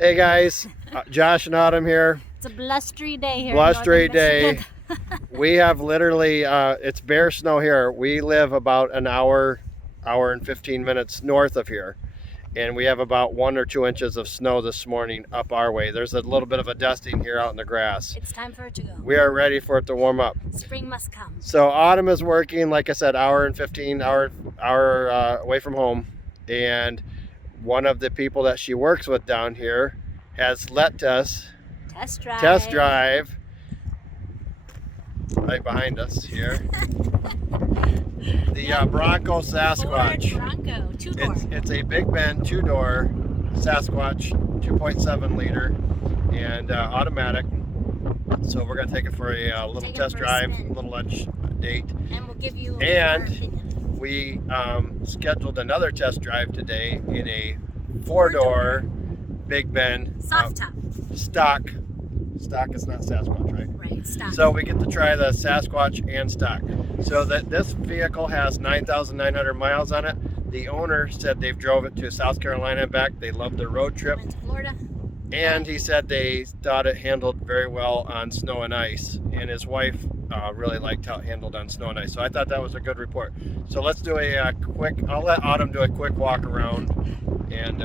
Hey guys, Josh and Autumn here. It's a blustery day here. Blustery day. We have literally, it's bare snow here. We live about an hour and 15 minutes north of here. And we have about 1 or 2 inches of snow this morning up our way. There's a little bit of a dusting here out in the grass. It's time for it to go. We are ready for it to warm up. Spring must come. So Autumn is working, like I said, hour and 15 hour away from home. And one of the people that she works with down here has let us test drive right behind us here. The Bronco Sasquatch. Ford Bronco, two-door. It's a Big Bend 2-door Sasquatch, 2.7 liter and automatic. So we're gonna take it for a little test drive, a little lunch date. And we'll give you we scheduled another test drive today in a 4-door Big Bend soft top. Stock is not Sasquatch, right? Right, stock. So we get to try the Sasquatch and stock. So that this vehicle has 9,900 miles on it. The owner said they've drove it to South Carolina and back. They loved their road trip. Went to Florida. And he said they thought it handled very well on snow and ice. And his wife really liked how it handled on snow and ice. So I thought that was a good report. So let's do a quick, I'll let Autumn do a quick walk around and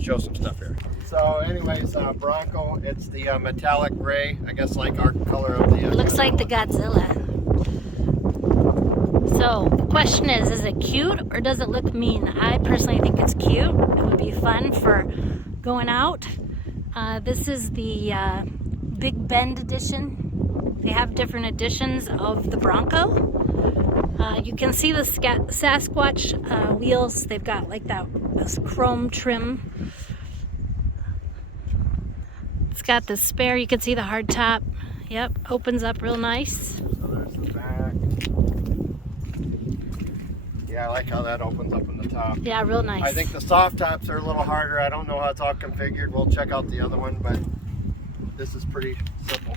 show some stuff here. So anyways, Bronco, it's the metallic gray, I guess like our color of the... It looks like the Godzilla. So the question is it cute or does it look mean? I personally think it's cute. It would be fun for going out. This is the Big Bend edition. They have different editions of the Bronco. You can see the Sasquatch wheels. They've got like this chrome trim. It's got the spare. You can see the hard top. Yep, opens up real nice. So there's the back. Yeah, I like how that opens up in the top. Yeah, real nice. I think the soft tops are a little harder. I don't know how it's all configured. We'll check out the other one, but this is pretty simple.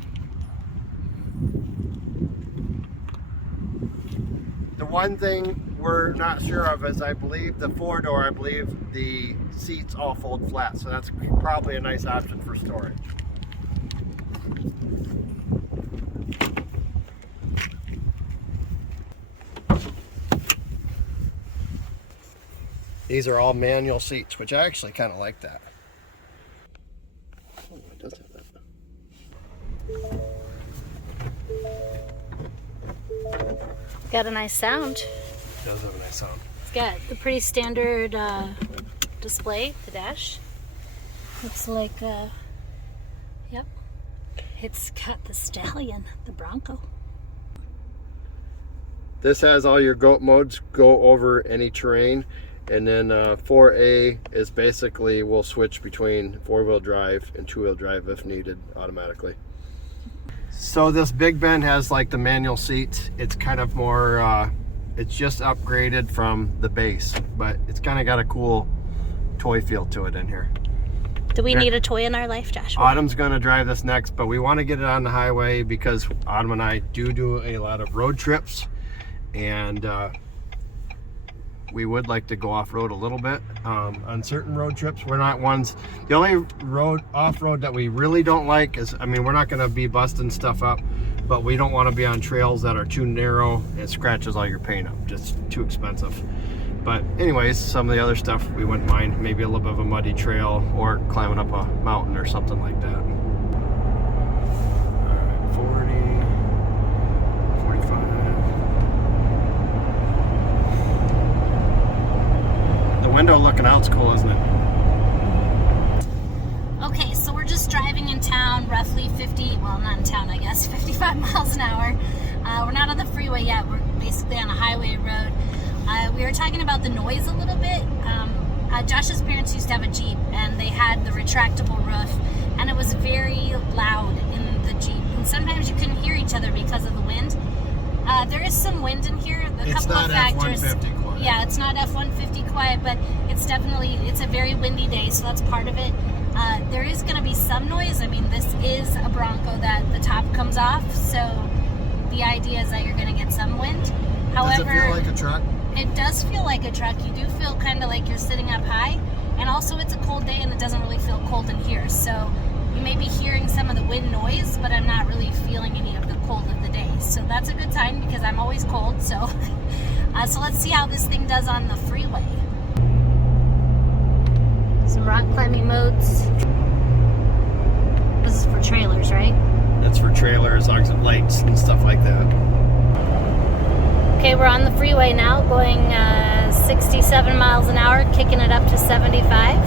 The one thing we're not sure of is I believe the 4-door, I believe the seats all fold flat, so that's probably a nice option for storage. These are all manual seats, which I actually kind of like that. Oh, it does have that. Got a nice sound. It does have a nice sound. It's got the pretty standard display, the dash. Looks like, yep. It's got the stallion, the Bronco. This has all your goat modes, go over any terrain. And then 4A is basically, we'll switch between 4-wheel drive and 2-wheel drive if needed automatically. So this Big Bend has like the manual seats. It's kind of more, it's just upgraded from the base, but it's kind of got a cool toy feel to it in here. Do we need a toy in our life, Joshua? Autumn's gonna drive this next, but we want to get it on the highway because Autumn and I do a lot of road trips, and we would like to go off-road a little bit on certain road trips. We're not ones, the only off-road that we really don't like is, I mean, we're not gonna be busting stuff up, but we don't want to be on trails that are too narrow. It scratches all your paint up, just too expensive. But anyways, some of the other stuff we wouldn't mind, maybe a little bit of a muddy trail or climbing up a mountain or something like that. All right, 40, 45. The window looking out's cool, isn't it? Okay, so we're just driving in town, roughly 50, well, not in town, I guess, 55 miles an hour. We're not on the freeway yet. We're basically on a highway road. We were talking about the noise a little bit. Josh's parents used to have a Jeep, and they had the retractable roof, and it was very loud in the Jeep. And sometimes you couldn't hear each other because of the wind. There is some wind in here. It's not F-150 quiet. Yeah, it's not F-150 quiet, but it's definitely, it's a very windy day, so that's part of it. There is going to be some noise. I mean, this is a Bronco that the top comes off, so the idea is that you're going to get some wind. However, does it feel like a truck? It does feel like a truck. You do feel kind of like you're sitting up high, And also it's a cold day and it doesn't really feel cold in here. So you may be hearing some of the wind noise, but I'm not really feeling any of the cold of the day. So that's a good sign because I'm always cold. So, so let's see how this thing does on the freeway. Some rock climbing modes. This is for trailers, right? That's for trailers, as long as it lights and stuff like that. Okay, we're on the freeway now, going 67 miles an hour, kicking it up to 75.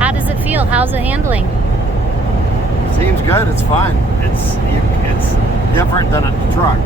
How does it feel? How's it handling? Seems good. It's fun. It's different than a truck.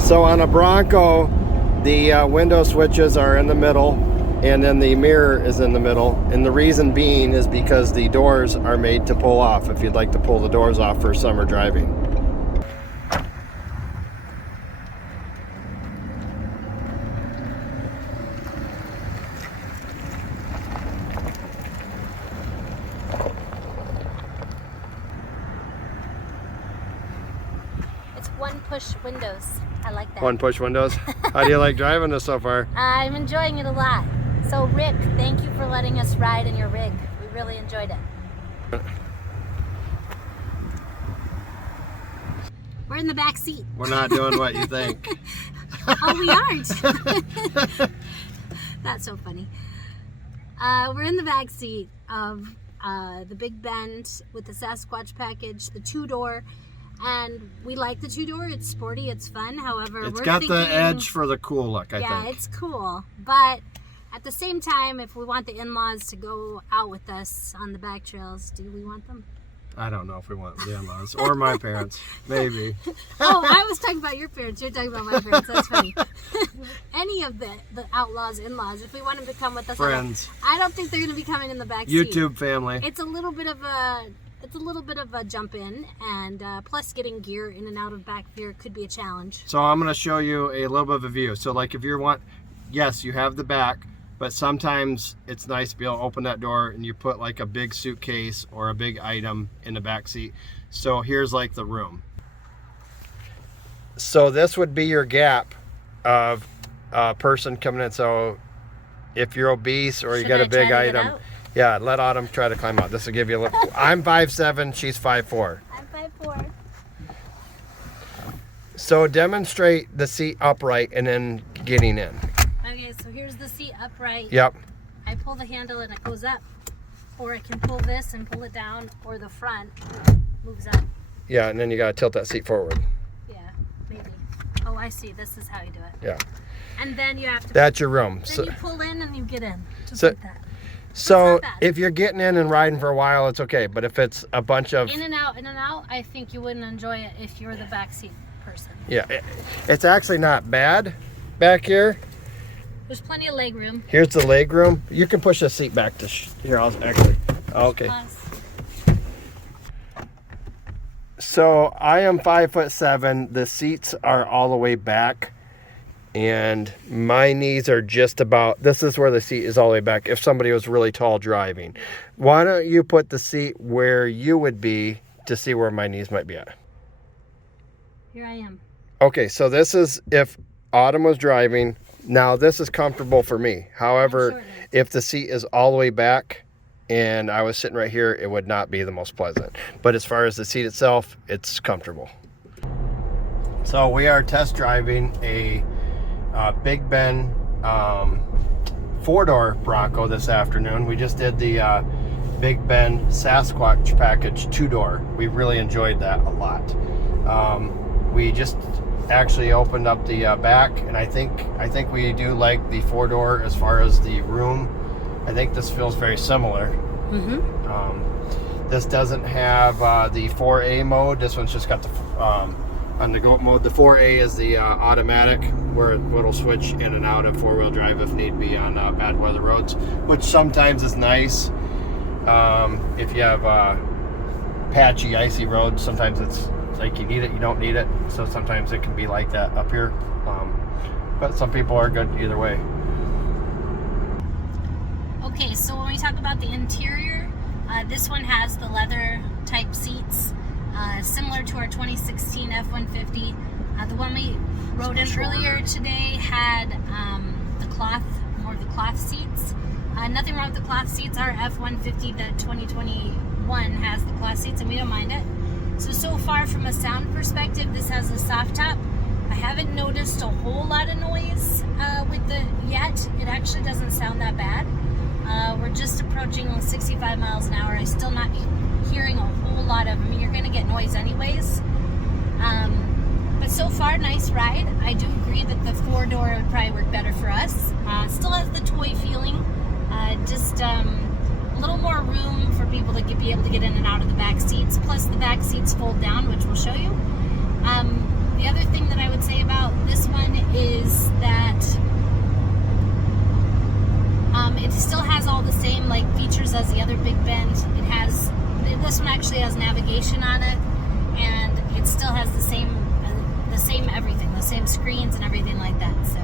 So on a Bronco, the window switches are in the middle, and then the mirror is in the middle. And the reason being is because the doors are made to pull off if you'd like to pull the doors off for summer driving. It's one push windows. I like that. One push windows. How do you like driving this so far? I'm enjoying it a lot. So Rick, thank you for letting us ride in your rig. We really enjoyed it. We're in the back seat. We're not doing what you think. Oh, we aren't. That's so funny. We're in the back seat of the Big Bend with the Sasquatch package, the two-door. And we like the two-door. It's sporty. It's fun. However, it's we're got thinking, the edge for the cool look, I think. Yeah, it's cool. But at the same time, if we want the in-laws to go out with us on the back trails, do we want them? I don't know if we want the in-laws or my parents. Maybe. Oh, I was talking about your parents. You're talking about my parents. That's funny. Any of the outlaws, in-laws, if we want them to come with us. Friends. I don't think they're going to be coming in the back seat. YouTube family. It's a little bit of a jump in, and plus getting gear in and out of back here could be a challenge. So I'm going to show you a little bit of a view. So like if you want, yes, you have the back, but sometimes it's nice to be able to open that door and you put like a big suitcase or a big item in the back seat. So here's like the room. So this would be your gap of a person coming in. So if you're obese or you got a big item, yeah, let Autumn try to climb out. This will give you a little. I'm 5'7", she's 5'4". I'm 5'4". So demonstrate the seat upright and then getting in. Okay, so here's the seat upright. Yep. I pull the handle and it goes up, or I can pull this and pull it down, or the front moves up. Yeah, and then you gotta tilt that seat forward. Yeah, maybe. Oh, I see. This is how you do it. Yeah. And then you have to. That's your room. Then So you pull in and you get in. Just so, like that. So if you're getting in and riding for a while, it's okay. But if it's a bunch of in and out, I think you wouldn't enjoy it if you're the backseat person. Yeah, it's actually not bad back here. There's plenty of leg room. Here's the leg room. You can push the seat back to here. I'll actually. Okay. So I am 5'7". The seats are all the way back, and my knees are just about. This is where the seat is all the way back. If somebody was really tall driving, why don't you put the seat where you would be to see where my knees might be at? Here I am. Okay, so this is if Autumn was driving. Now this is comfortable for me. However, if the seat is all the way back and I was sitting right here, it would not be the most pleasant. But as far as the seat itself, it's comfortable. So we are test driving a Big Ben 4-door Bronco this afternoon. We just did the Big Ben Sasquatch package 2-door. We really enjoyed that a lot. We just actually opened up the back, and I think we do like the 4-door as far as the room. I think this feels very similar. This doesn't have the 4A mode. This one's just got the on the GOAT mode. The 4A is the automatic, where it'll switch in and out of 4-wheel drive if need be on bad weather roads, which sometimes is nice. If you have patchy, icy roads, sometimes it's like you need it, you don't need it. So sometimes it can be like that up here. But some people are good either way. Okay, so when we talk about the interior, this one has the leather type seats, similar to our 2016 F-150. The one we rode in earlier today had the cloth, more of the cloth seats. Nothing wrong with the cloth seats. Our F-150, the 2021, has the cloth seats, and we don't mind it. So far from a sound perspective, this has a soft top. I haven't noticed a whole lot of noise with the yet. It actually doesn't sound that bad. We're just approaching 65 miles an hour. I'm still not hearing a whole lot of, I mean, you're gonna get noise anyways. But so far, nice ride. I do agree that the 4-door would probably work better for us. Still has the toy feeling. Just a little more room for people to be able to get in and out of the back seats. Plus the back seats fold down, which we'll show you. The other thing that I would say about this one is that it still has all the same like features as the other Big Ben. This one actually has navigation on it, and it still has the same everything, the same screens and everything like that. So.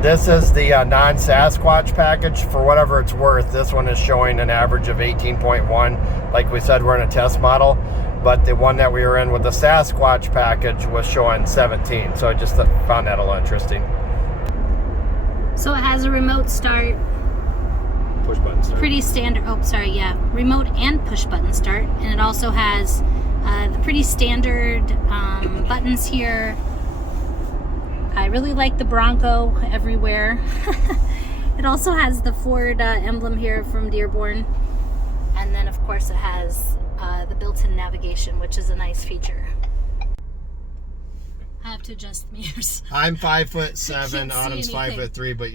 This is the non-Sasquatch package. For whatever it's worth, this one is showing an average of 18.1. Like we said, we're in a test model, but the one that we were in with the Sasquatch package was showing 17. So I just found that a little interesting. So it has a remote start. Push button start. Pretty standard. Oh, sorry, yeah. Remote and push button start. And it also has the pretty standard buttons here. I really like the Bronco everywhere. It also has the Ford emblem here from Dearborn. And then, of course, it has the built-in navigation, which is a nice feature. I have to adjust the mirrors. I'm 5'7", Autumn's 5'3", but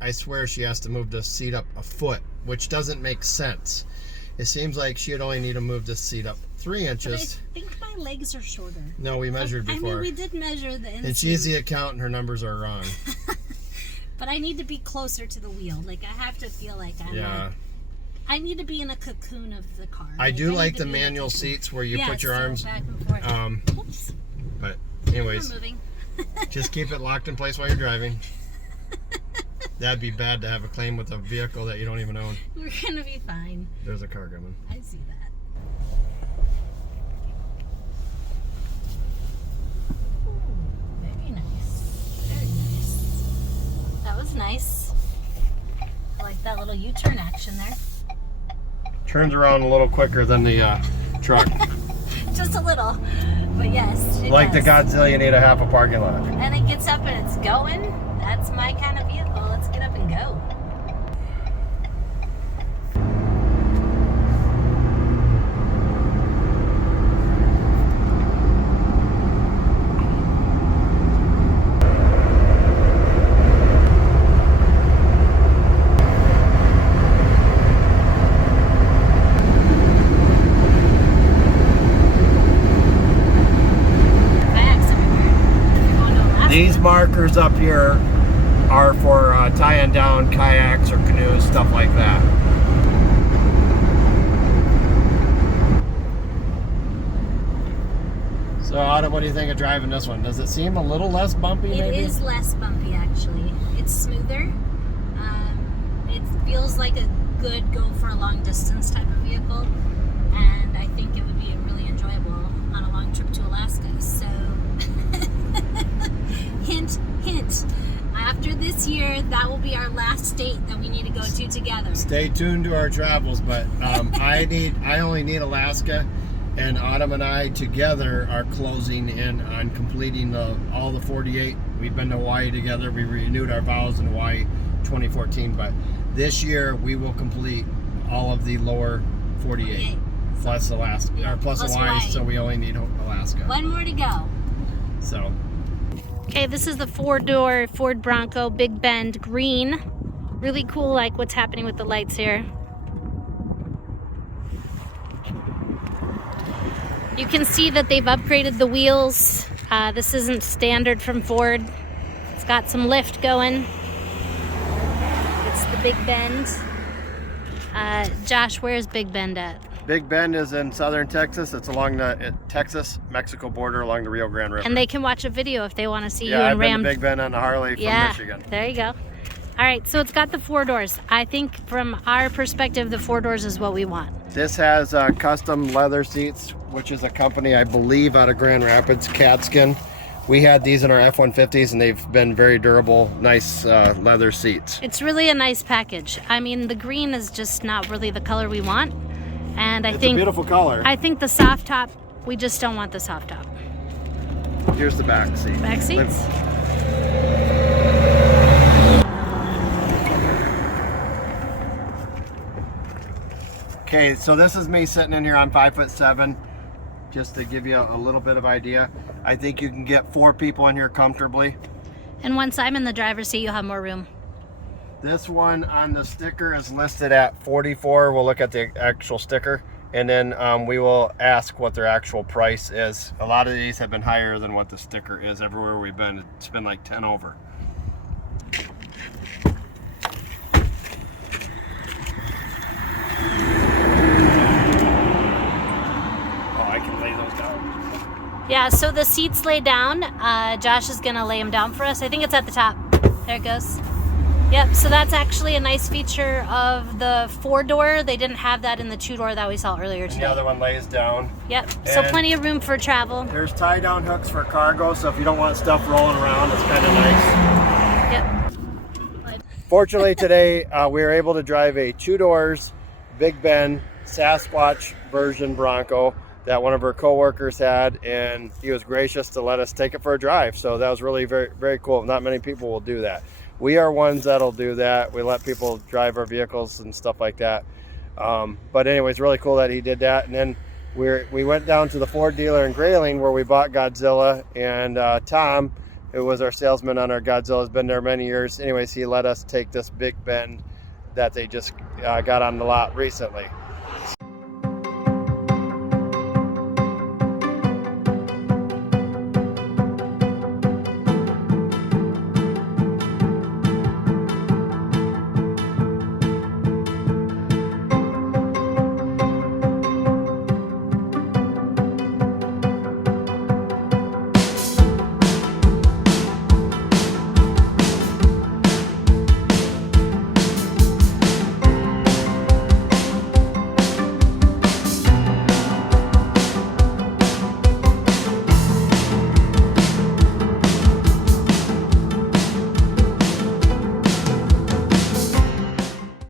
I swear she has to move the seat up a foot, which doesn't make sense. It seems like she'd only need to move the seat up 3 inches. But I think my legs are shorter. No, we measured before. I mean, we did measure the inside. And she's the accountant, her numbers are wrong. But I need to be closer to the wheel. Like, I have to feel like I need to be in a cocoon of the car. I do like the manual seats where you put your arms back and forth. Oops. But anyways, just keep it locked in place while you're driving. That'd be bad to have a claim with a vehicle that you don't even own. We're gonna be fine. There's a car coming. I see that. Ooh, very nice. Very nice. That was nice. I like that little U-turn action there. Turns around a little quicker than the truck. Just a little. But yes, it like does. the Godzilla, you need a half a parking lot. And it gets up and it's going. That's my kind of vehicle. Let's get up and go. These markers up here are for tying down kayaks or canoes, stuff like that. So Autumn, what do you think of driving this one? Does it seem a little less bumpy maybe? It is less bumpy actually. It's smoother. It feels like a good go for a long distance type of vehicle, and I think it would be really enjoyable on a long trip to Alaska. So hint, hint. After this year, that will be our last state that we need to go to together. Stay tuned to our travels, but I only need Alaska, and Autumn and I together are closing in on completing all the 48. We've been to Hawaii together. We renewed our vows in Hawaii 2014, but this year we will complete all of the lower 48 plus Alaska, or plus Hawaii, so we only need Alaska. One more to go. So. Okay, this is the four-door Ford Bronco Big Bend green. Really cool, like what's happening with the lights here. You can see that they've upgraded the wheels. This isn't standard from Ford. It's got some lift going. It's the Big Bend. Josh, where's Big Bend at? Big Bend is in southern Texas. It's along the Texas-Mexico border along the Rio Grande River. And they can watch a video if they want to see you I've in been Ram. to Big Bend on the Harley from Michigan. There you go. All right, so it's got the 4 doors. I think from our perspective, the 4 doors is what we want. This has custom leather seats, which is a company, I believe, out of Grand Rapids, Catskin. We had these in our F-150s, and they've been very durable, nice leather seats. It's really a nice package. I mean, the green is just not really the color we want. And It's a beautiful color. I think the soft top, we just don't want the soft top. Here's the back seat. Back seats? Okay, so this is me sitting in here. I'm 5'7", just to give you a little bit of idea. I think you can get 4 people in here comfortably. And once I'm in the driver's seat, you'll have more room. This one on the sticker is listed at 44. We'll look at the actual sticker, and then we will ask what their actual price is. A lot of these have been higher than what the sticker is. Everywhere we've been, it's been like 10 over. Yeah, so the seats lay down. Josh is gonna lay them down for us. I think it's at the top. There it goes. Yep, so that's actually a nice feature of the 4-door. They didn't have that in the 2-door that we saw earlier today. And the other one lays down. Yep, so plenty of room for travel. There's tie-down hooks for cargo, so if you don't want stuff rolling around, it's kind of nice. Yep. Fortunately today, we were able to drive a 2-doors Big Bend Sasquatch version Bronco that one of our co-workers had, and he was gracious to let us take it for a drive. So that was really very, very cool. Not many people will do that. We are ones that'll do that. We let people drive our vehicles and stuff like that. But anyways, really cool that he did that. And then we went down to the Ford dealer in Grayling where we bought Godzilla, and Tom, who was our salesman on our Godzilla, has been there many years. Anyways, he let us take this Big Bend that they just got on the lot recently.